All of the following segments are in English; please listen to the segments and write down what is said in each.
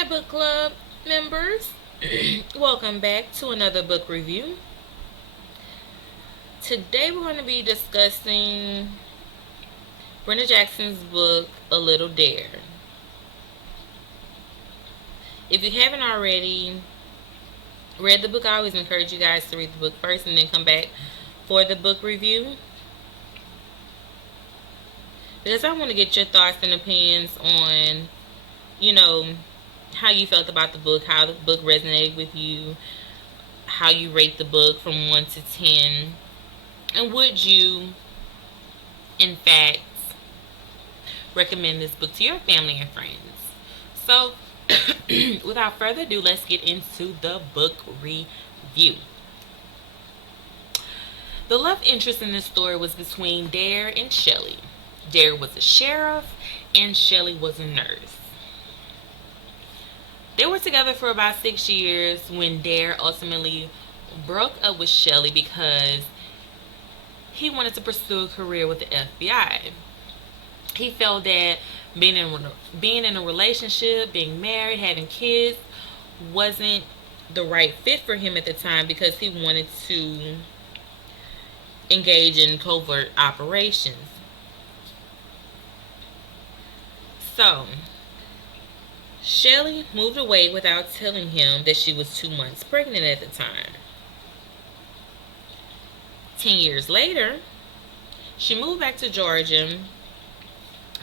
Hi, book club members. Welcome back to another book review. Today we're going to be discussing Brenda Jackson's book, A Little Dare. If you haven't already read the book, I always encourage you guys to read the book first and then come back for the book review, because I want to get your thoughts and opinions on, how you felt about the book, how the book resonated with you, how you rate the book from 1 to 10, and would you, in fact, recommend this book to your family and friends. So, without further ado, let's get into the book review. The love interest in this story was between Dare and Shelley. Dare was a sheriff and Shelley was a nurse. They were together for about 6 years when Dare ultimately broke up with Shelley because he wanted to pursue a career with the FBI. He felt that being in a relationship, being married, having kids wasn't the right fit for him at the time because he wanted to engage in covert operations. So, Shelley moved away without telling him that she was 2 months pregnant at the time. 10 years later, she moved back to Georgia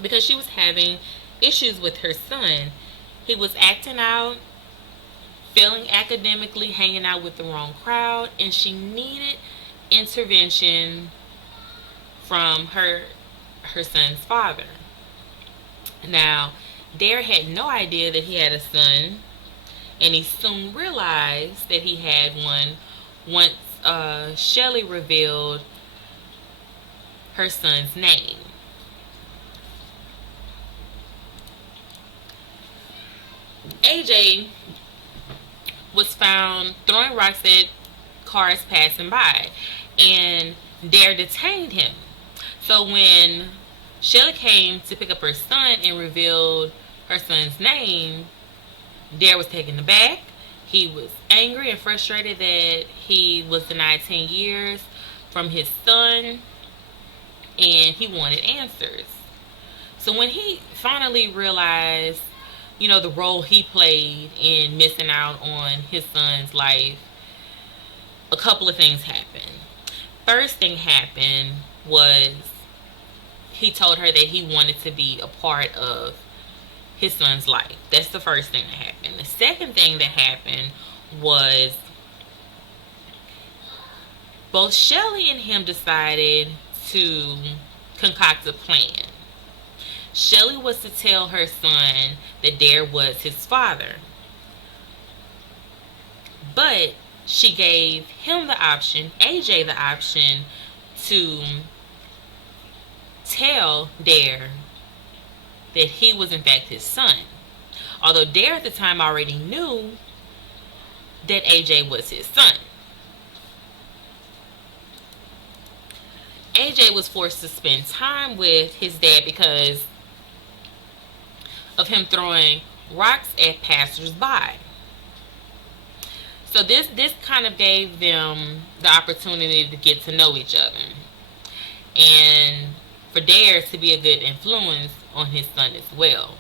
because she was having issues with her son. He was acting out, failing academically, hanging out with the wrong crowd, and she needed intervention from her son's father. Now, Dare had no idea that he had a son, and he soon realized that he had one once Shelley revealed her son's name. AJ was found throwing rocks at cars passing by, and Dare detained him. So when Shelley came to pick up her son and revealed her son's name, Dare was taken aback. He was angry and frustrated that he was denied 10 years from his son, and he wanted answers. So when he finally realized, the role he played in missing out on his son's life, a couple of things happened. First thing happened was he told her that he wanted to be a part of his son's life. That's the first thing that happened. The second thing that happened was both Shelley and him decided to concoct a plan. Shelley was to tell her son that Dare was his father, but she gave him the option, AJ the option, to tell Dare that he was in fact his son. Although Dare at the time already knew that AJ was his son. AJ was forced to spend time with his dad because of him throwing rocks at passers-by. So this kind of gave them the opportunity to get to know each other, and for Dare to be a good influence on his son as well.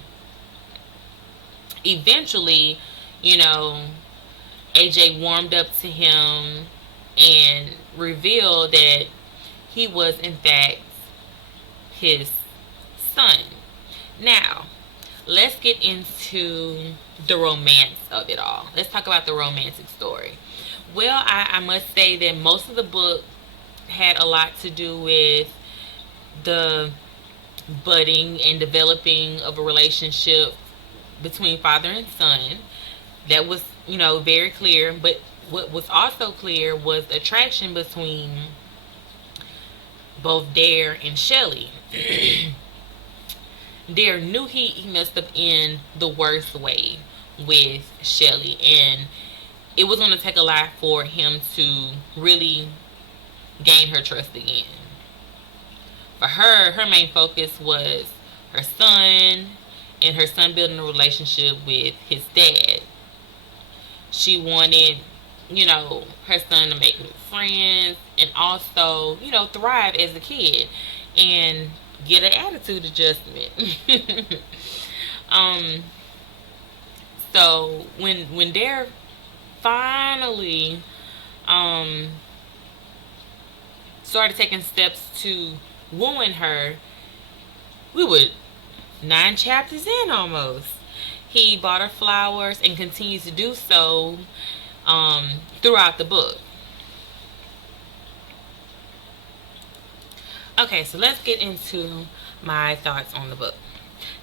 Eventually, AJ warmed up to him and revealed that he was in fact his son. Now, let's get into the romance of it all. Let's talk about the romantic story. Well, I must say that most of the book had a lot to do with the budding and developing of a relationship between father and son. That was, very clear. But what was also clear was the attraction between both Dare and Shelley. Dare knew he messed up in the worst way with Shelley, and it was going to take a lot for him to really gain her trust again. For her main focus was her son and her son building a relationship with his dad. She wanted, her son to make new friends and also, thrive as a kid and get an attitude adjustment. um, so when they're finally um, started taking steps to wooing her, we were 9 chapters in almost. He bought her flowers and continues to do so throughout the book. Okay, so let's get into my thoughts on the book.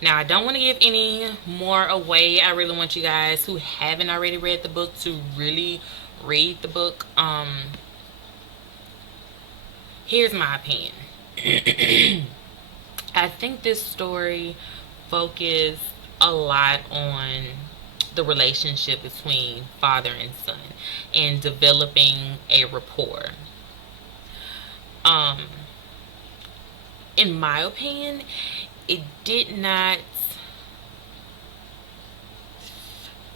Now, I don't want to give any more away. I really want you guys who haven't already read the book to really read the book. Here's my opinion. I think this story focused a lot on the relationship between father and son and developing a rapport. Um, in my opinion, it did not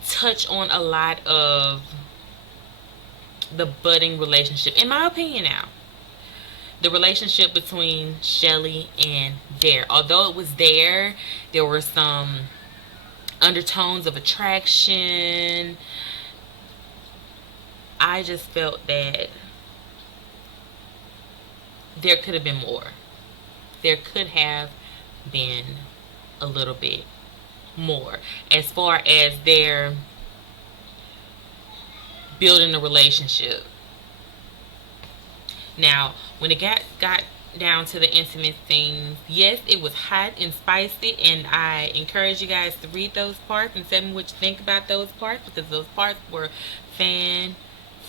touch on a lot of the budding relationship. In my opinion now, the relationship between Shelly and Dare. Although it was there were some undertones of attraction. I just felt that there could have been more. There could have been a little bit more as far as their building a relationship. Now, when it got down to the intimate things, yes, it was hot and spicy, and I encourage you guys to read those parts and tell me what you think about those parts, because those parts were fan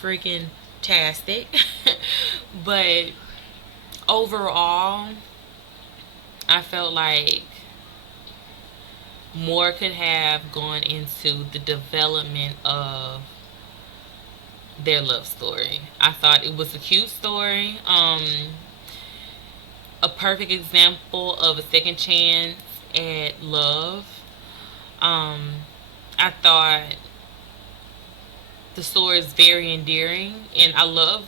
freaking tastic. But overall, I felt like more could have gone into the development of their love story. I thought it was a cute story. A perfect example of a second chance at love. I thought the story is very endearing, and I love,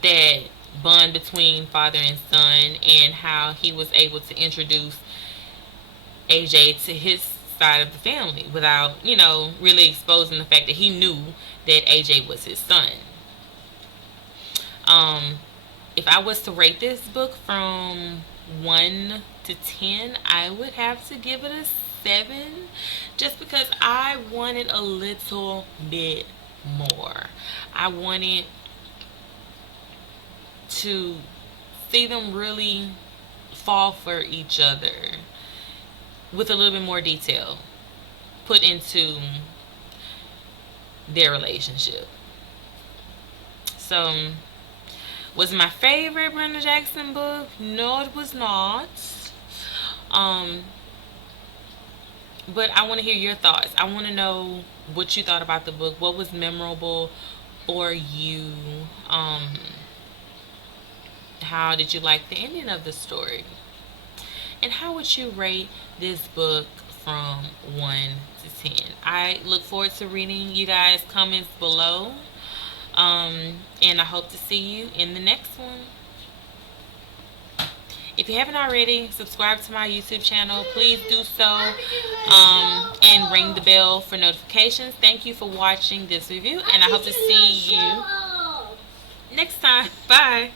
that bond between father and son, and how he was able to introduce AJ to his side of the family without, really exposing the fact that he knew that AJ was his son. If I was to rate this book from 1 to 10, I would have to give it a 7, just because I wanted a little bit more. I wanted to see them really fall for each other with a little bit more detail put into their relationship. So, was it my favorite Brenda Jackson book? No, it was not. But I want to hear your thoughts. I want to know what you thought about the book. What was memorable for you? How did you like the ending of the story? And how would you rate this book from 1 to 10? I look forward to reading you guys' comments below. And I hope to see you in the next one. If you haven't already, subscribe to my YouTube channel. Please do so. And ring the bell for notifications. Thank you for watching this review, and I hope to see you next time. Bye.